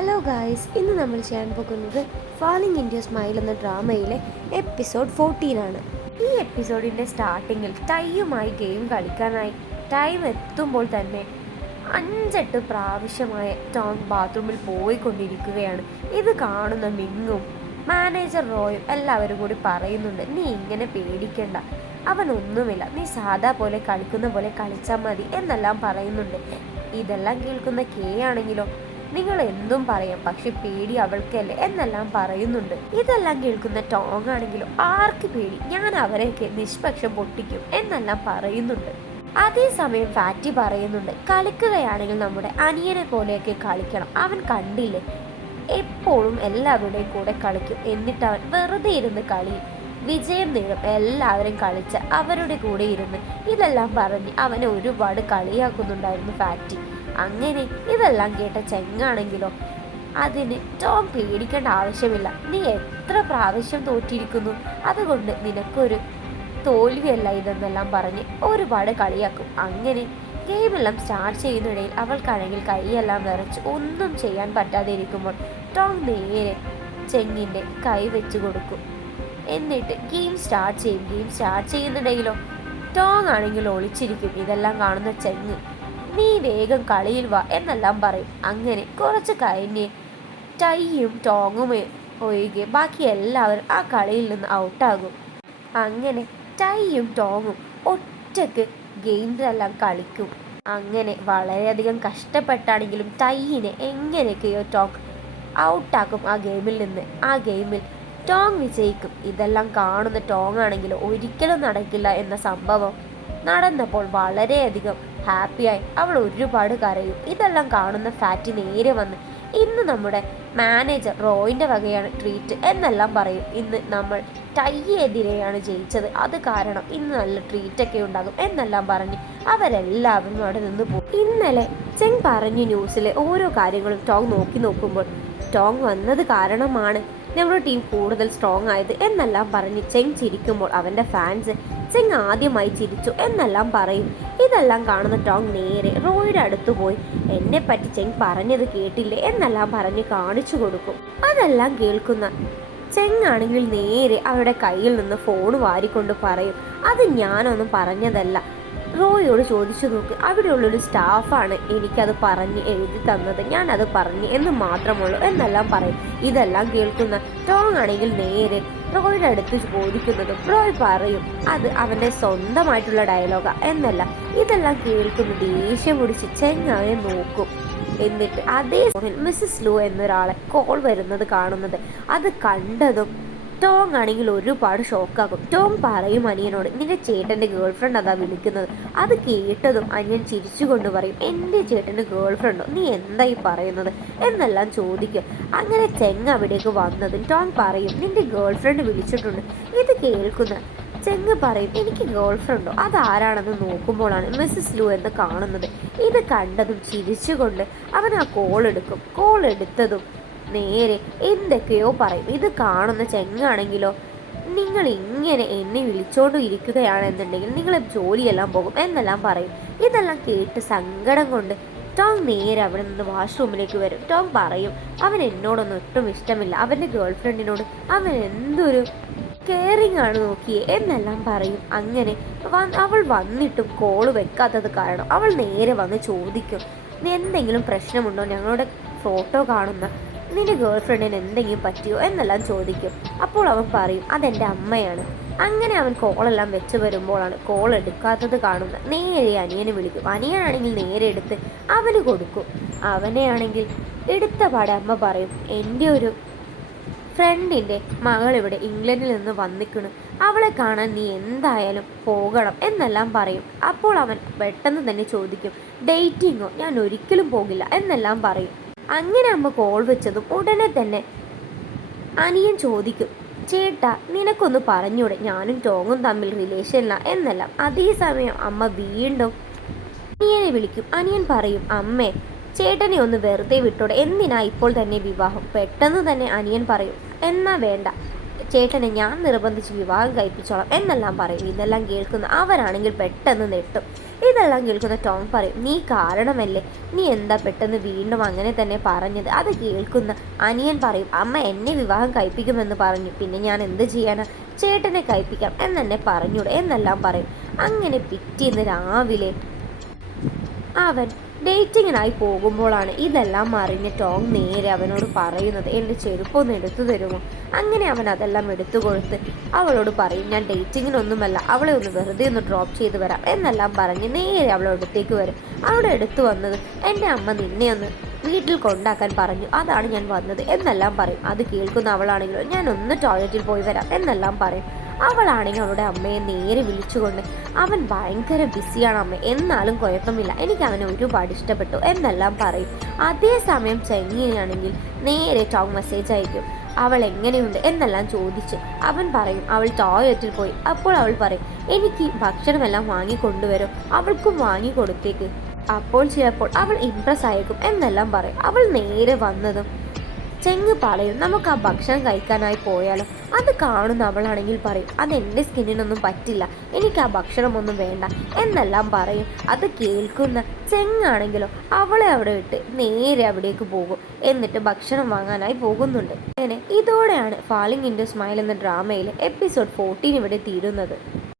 Hello guys, ഇന്ന് നമ്മൾ ചെയ്യാൻ പോകുന്നത് ഫാളിംഗ് ഇൻ യുവർ സ്മൈൽ എന്ന ഡ്രാമയിലെ എപ്പിസോഡ് 14 ആണ്. ഈ എപ്പിസോഡിൻ്റെ സ്റ്റാർട്ടിങ്ങിൽ ടൈയുമായി ഗെയിം കളിക്കാനായി ടൈം എത്തുമ്പോൾ തന്നെ 5-8 പ്രാവശ്യമായ ടോങ് ബാത്റൂമിൽ പോയിക്കൊണ്ടിരിക്കുകയാണ്. ഇത് കാണുന്ന മിങ്ങും മാനേജർ റോയും എല്ലാവരും കൂടി പറയുന്നുണ്ട്, നീ ഇങ്ങനെ പേടിക്കണ്ട, അവനൊന്നുമില്ല, നീ സാധാ പോലെ കളിക്കുന്ന പോലെ കളിച്ചാൽ മതി എന്നെല്ലാം പറയുന്നുണ്ട്. ഇതെല്ലാം കേൾക്കുന്ന കെ ആണെങ്കിലോ, നിങ്ങൾ എന്തും പറയാം, പക്ഷെ പേടി അവൾക്കല്ലേ എന്നെല്ലാം പറയുന്നുണ്ട്. ഇതെല്ലാം കേൾക്കുന്ന ടോങ് ആണെങ്കിലും ആർക്ക് പേടി, ഞാൻ അവരെയൊക്കെ നിഷ്പക്ഷം പൊട്ടിക്കും എന്നെല്ലാം പറയുന്നുണ്ട്. അതേസമയം ഫാറ്റി പറയുന്നുണ്ട്, കളിക്കുകയാണെങ്കിൽ നമ്മുടെ അനിയനെ പോലെയൊക്കെ കളിക്കണം, അവൻ കണ്ടില്ലേ എപ്പോഴും എല്ലാവരുടെയും കൂടെ കളിക്കും, എന്നിട്ട് അവൻ വെറുതെ ഇരുന്ന് കളിയും, വിജയം നേടും, എല്ലാവരും കളിച്ച് അവരുടെ കൂടെ ഇരുന്ന് ഇതെല്ലാം പറഞ്ഞ് അവനെ ഒരുപാട് കളിയാക്കുന്നുണ്ടായിരുന്നു ഫാറ്റി. അങ്ങനെ ഇതെല്ലാം കേട്ട ചെങ്ങാണെങ്കിലോ, അതിന് ടോം പേടിക്കേണ്ട ആവശ്യമില്ല, നീ എത്ര പ്രാവശ്യം തോറ്റിരിക്കുന്നു, അതുകൊണ്ട് നിനക്കൊരു തോൽവിയല്ല ഇതെന്നെല്ലാം പറഞ്ഞ് ഒരുപാട് കളിയാക്കും. അങ്ങനെ ഗെയിമെല്ലാം സ്റ്റാർട്ട് ചെയ്യുന്നിടയിൽ അവൾക്കാണെങ്കിൽ കൈയെല്ലാം വിറച്ച് ഒന്നും ചെയ്യാൻ പറ്റാതെ ഇരിക്കുമ്പോൾ ടോം നേരെ ചെങ്ങിൻ്റെ കൈ വെച്ച് കൊടുക്കും. എന്നിട്ട് ഗെയിം സ്റ്റാർട്ട് ചെയ്യും. ഗെയിം സ്റ്റാർട്ട് ചെയ്യുന്നിടയിലോ ടോങ് ആണെങ്കിൽ ഒളിച്ചിരിക്കും. ഇതെല്ലാം കാണുന്ന ചെങ്ങ്, നീ വേഗം കളിയിൽ വാ എന്നെല്ലാം പറയും. അങ്ങനെ കുറച്ച് കഴിഞ്ഞ് ടൈയും ടോങ്ങും ഒഴികെ ബാക്കി എല്ലാവരും ആ കളിയിൽ നിന്ന് ഔട്ടാകും. അങ്ങനെ ടൈയും ടോങ്ങും ഒറ്റയ്ക്ക് ഗെയിമിലെല്ലാം കളിക്കും. അങ്ങനെ വളരെയധികം കഷ്ടപ്പെട്ടാണെങ്കിലും ടൈയിനെ എങ്ങനെയൊക്കെയോ ടോങ് ഔട്ടാക്കും ആ ഗെയിമിൽ നിന്ന്. ആ ഗെയിമിൽ ടോങ് വിജയിക്കും. ഇതെല്ലാം കാണുന്ന ടോങ് ആണെങ്കിൽ ഒരിക്കലും നടക്കില്ല എന്ന സംഭവം നടന്നപ്പോൾ വളരെയധികം ഹാപ്പിയായി അവൾ ഒരുപാട് കരയും. ഇതെല്ലാം കാണുന്ന ഫാറ്റി നേരെ വന്ന്, ഇന്ന് നമ്മുടെ മാനേജർ റോയിൻ്റെ വകയാണ് ട്രീറ്റ് എന്നെല്ലാം പറയും. ഇന്ന് നമ്മൾ ടൈയെതിരെയാണ് ജയിച്ചത്, അത് കാരണം ഇന്ന് നല്ല ട്രീറ്റൊക്കെ ഉണ്ടാകും എന്നെല്ലാം പറഞ്ഞ് അവരെല്ലാവരും അവിടെ നിന്ന് പോകും. ഇന്നലെ ചെങ് പറഞ്ഞ ന്യൂസിലെ ഓരോ കാര്യങ്ങളും ടോങ് നോക്കുമ്പോൾ ടോങ് വന്നത് കാരണമാണ് നമ്മുടെ ടീം കൂടുതൽ സ്ട്രോങ് ആയത് എന്നെല്ലാം പറഞ്ഞ് ചെങ് ചിരിക്കുമ്പോൾ അവൻ്റെ ഫാൻസ് ചെങ് ആദ്യമായി ചിരിച്ചു എന്നെല്ലാം പറയും. ഇതെല്ലാം കാണുന്ന ടോങ് നേരെ റോയുടെ അടുത്ത് പോയി, എന്നെപ്പറ്റി ചെങ് പറഞ്ഞത് കേട്ടില്ലേ എന്നെല്ലാം പറഞ്ഞ് കാണിച്ചു കൊടുക്കും. അതെല്ലാം കേൾക്കുന്ന ചെങ് ആണെങ്കിൽ നേരെ അവരുടെ കയ്യിൽ നിന്ന് ഫോൺ വാരിക്കൊണ്ട് പറയും, അത് ഞാനൊന്നും പറഞ്ഞതല്ല, റോയോട് ചോദിച്ചു നോക്ക്, അവിടെയുള്ളൊരു സ്റ്റാഫാണ് എനിക്കത് പറഞ്ഞ് എഴുതി തന്നത്, ഞാനത് പറഞ്ഞു എന്ന് മാത്രമുള്ളൂ എന്നെല്ലാം പറയും. ഇതെല്ലാം കേൾക്കുന്ന ടോങ് ആണെങ്കിൽ നേരെ റോയുടെ അടുത്ത് ചോദിക്കുന്നതും റോയ് പറയും അത് അവൻ്റെ സ്വന്തമായിട്ടുള്ള ഡയലോഗാ എന്നല്ല. ഇതെല്ലാം കേൾക്കുന്ന ദേഷ്യം പിടിച്ച് ചെങ്ങായെ നോക്കും. എന്നിട്ട് അതേ മിസ്സസ് ലൂ എന്നൊരാളെ കോൾ വരുന്നത് കാണുന്നത്, അത് കണ്ടതും ടോങ് ആണെങ്കിൽ ഒരുപാട് ഷോക്കാകും. ടോങ് പറയും അനിയനോട്, നിന്റെ ചേട്ടൻ്റെ ഗേൾ ഫ്രണ്ട് അതാ വിളിക്കുന്നത്. അത് കേട്ടതും അനിയൻ ചിരിച്ചുകൊണ്ട് പറയും, എൻ്റെ ചേട്ടൻ്റെ ഗേൾ ഫ്രണ്ടോ, നീ എന്തായി പറയുന്നത് എന്നെല്ലാം ചോദിക്കും. അങ്ങനെ ചെങ്ങ് അവിടേക്ക് വന്നതും ടോങ് പറയും, നിന്റെ ഗേൾ ഫ്രണ്ട് വിളിച്ചിട്ടുണ്ട്. ഇത് കേൾക്കുന്ന ചെങ്ങ് പറയും, എനിക്ക് ഗേൾ ഫ്രണ്ടോ, അതാരാണെന്ന് നോക്കുമ്പോഴാണ് മിസ്സസ് ലൂ എന്ന് കാണുന്നത്. ഇത് കണ്ടതും ചിരിച്ചുകൊണ്ട് അവൻ ആ കോൾ എടുക്കും. കോൾ എടുത്തതും നേരെ എന്തൊക്കെയോ പറയും. ഇത് കാണുന്ന ചെങ്ങാണെങ്കിലോ, നിങ്ങൾ ഇങ്ങനെ എന്നെ വിളിച്ചോണ്ട് ഇരിക്കുകയാണെന്നുണ്ടെങ്കിൽ നിങ്ങളെ ജോലിയെല്ലാം പോകും എന്നെല്ലാം പറയും. ഇതെല്ലാം കേട്ട് സങ്കടം കൊണ്ട് ടോങ് നേരെ അവിടെ നിന്ന് വാഷ്റൂമിലേക്ക് വരും. ടോങ് പറയും, അവൻ എന്നോടൊന്നും ഒട്ടും ഇഷ്ടമില്ല, അവൻ്റെ ഗേൾ ഫ്രണ്ടിനോട് അവൻ എന്തൊരു കെയറിങ് ആണ് നോക്കിയേ എന്നെല്ലാം പറയും. അങ്ങനെ അവൾ വന്നിട്ടും കോള് വെക്കാത്തത് കാരണം അവൾ നേരെ വന്ന് ചോദിക്കും, എന്തെങ്കിലും പ്രശ്നമുണ്ടോ, ഞങ്ങളുടെ ഫോട്ടോ കാണുന്ന നിന്റെ ഗേൾ ഫ്രണ്ടിന് എന്തെങ്കിലും പറ്റിയോ എന്നെല്ലാം ചോദിക്കും. അപ്പോൾ അവൻ പറയും, അതെൻ്റെ അമ്മയാണ്. അങ്ങനെ അവൻ കോളെല്ലാം വെച്ച് വരുമ്പോഴാണ് കോൾ എടുക്കാത്തത് കാണുന്നത്. നേരെ അനിയനെ വിളിക്കും. അനിയനാണെങ്കിൽ നേരെ എടുത്ത് അവന് കൊടുക്കും. അവനെ ആണെങ്കിൽ എടുത്ത പാടെ അമ്മ പറയും, എൻ്റെ ഒരു ഫ്രണ്ടിൻ്റെ മകളിവിടെ ഇംഗ്ലണ്ടിൽ നിന്ന് വന്നിക്കണം, അവളെ കാണാൻ നീ എന്തായാലും പോകണം എന്നെല്ലാം പറയും. അപ്പോൾ അവൻ പെട്ടെന്ന് തന്നെ ചോദിക്കും, ഡേറ്റിങ്ങോ, ഞാൻ ഒരിക്കലും പോകില്ല എന്നെല്ലാം പറയും. അങ്ങനെ അമ്മ കോൾ വെച്ചതും ഉടനെ തന്നെ അനിയൻ ചോദിക്കും, ചേട്ടാ നിനക്കൊന്ന് പറഞ്ഞൂടെ, ഞാനും ടോങ്ങും തമ്മിൽ റിലേഷനില്ല എന്നെല്ലാം. അതേസമയം അമ്മ വീണ്ടും അനിയനെ വിളിക്കും. അനിയൻ പറയും, അമ്മേ ചേട്ടനെ ഒന്ന് വെറുതെ വിട്ടോടെ, എന്തിനാ ഇപ്പോൾ തന്നെ വിവാഹം. പെട്ടെന്ന് തന്നെ അനിയൻ പറയും, എന്നാ വേണ്ട, ചേട്ടനെ ഞാൻ നിർബന്ധിച്ച് വിവാഹം കഴിപ്പിച്ചോളാം എന്നെല്ലാം പറയും. ഇതെല്ലാം കേൾക്കുന്ന അവരാണെങ്കിൽ പെട്ടെന്ന് നെട്ടും. ഇതെല്ലാം കേൾക്കുന്ന ടോം പറയും, നീ കാരണമല്ലേ, നീ എന്താ പെട്ടെന്ന് വീണ്ടും അങ്ങനെ തന്നെ പറഞ്ഞത്. അത് കേൾക്കുന്ന അനിയൻ പറയും, അമ്മ എന്നെ വിവാഹം കഴിപ്പിക്കുമെന്ന് പറഞ്ഞു, പിന്നെ ഞാൻ എന്ത് ചെയ്യാനാ, ചേട്ടനെ കഴിപ്പിക്കാം എന്നെന്നെ പറഞ്ഞൂടെ എന്നെല്ലാം പറയും. അങ്ങനെ പിറ്റേന്ന് രാവിലെ അവൻ ഡേറ്റിങ്ങിനായി പോകുമ്പോഴാണ് ഇതെല്ലാം അറിഞ്ഞ ടോം നേരെ അവനോട് പറയുന്നത്, എൻ്റെ ചെരുപ്പൊന്ന് എടുത്തു തരുമോ. അങ്ങനെ അവൻ അതെല്ലാം എടുത്തു കൊടുത്ത് അവളോട് പറയും, ഞാൻ ഡേറ്റിങ്ങിനൊന്നുമല്ല, അവളെ ഒന്ന് വെറുതെ ഒന്ന് ഡ്രോപ്പ് ചെയ്ത് വരാം എന്നെല്ലാം പറഞ്ഞ് നേരെ അവളെ അടുത്തേക്ക് വരും. അവിടെ എടുത്തു വന്നത്, എൻ്റെ അമ്മ നിന്നെ ഒന്ന് വീട്ടിൽ കൊണ്ടാക്കാൻ പറഞ്ഞു, അതാണ് ഞാൻ വന്നത് എന്നെല്ലാം പറയും. അത് കേൾക്കുന്ന അവളാണെങ്കിലോ, ഞാൻ ഒന്ന് ടോയ്ലറ്റിൽ പോയി വരാം എന്നെല്ലാം പറയും. അവളാണെങ്കിൽ അവളുടെ അമ്മയെ നേരെ വിളിച്ചുകൊണ്ട്, അവൻ ഭയങ്കര ബിസിയാണ് അമ്മ, എന്നാലും കുഴപ്പമില്ല, എനിക്ക് അവനെ ഒരുപാട് ഇഷ്ടപ്പെട്ടു എന്നെല്ലാം പറയും. അതേസമയം ചെങ്ങിയാണെങ്കിൽ നേരെ ടോം മെസ്സേജ് അയക്കും, അവൾ എങ്ങനെയുണ്ട് എന്നെല്ലാം ചോദിച്ച്. അവൻ പറയും അവൾ ടോയ്ലറ്റിൽ പോയി. അപ്പോൾ അവൾ പറയും, എനിക്ക് ഭക്ഷണമെല്ലാം വാങ്ങിക്കൊണ്ടുവരും, അവൾക്കും വാങ്ങി കൊടുത്തേക്ക്, അപ്പോൾ ചിലപ്പോൾ അവൾ ഇംപ്രസ് ആയേക്കും എന്നെല്ലാം പറയും. അവൾ നേരെ വന്നതും ചെങ്ങ് പറയും, നമുക്ക് ആ ഭക്ഷണം കഴിക്കാനായി പോയാലോ. അത് കാണുന്ന അവളാണെങ്കിൽ പറയും, അതെൻ്റെ സ്കിന്നിനൊന്നും പറ്റില്ല, എനിക്ക് ആ ഭക്ഷണമൊന്നും വേണ്ട എന്നെല്ലാം പറയും. അത് കേൾക്കുന്ന ചെങ്ങാണെങ്കിലോ അവളെ അവിടെ വിട്ട് നേരെ അവിടേക്ക് പോകും. എന്നിട്ട് ഭക്ഷണം വാങ്ങാനായി പോകുന്നുണ്ട്. അങ്ങനെ ഇതോടെയാണ് ഫാളിംഗ് ഇൻടു സ്മൈൽ എന്ന ഡ്രാമയിലെ എപ്പിസോഡ് 14 ഇവിടെ തീരുന്നത്.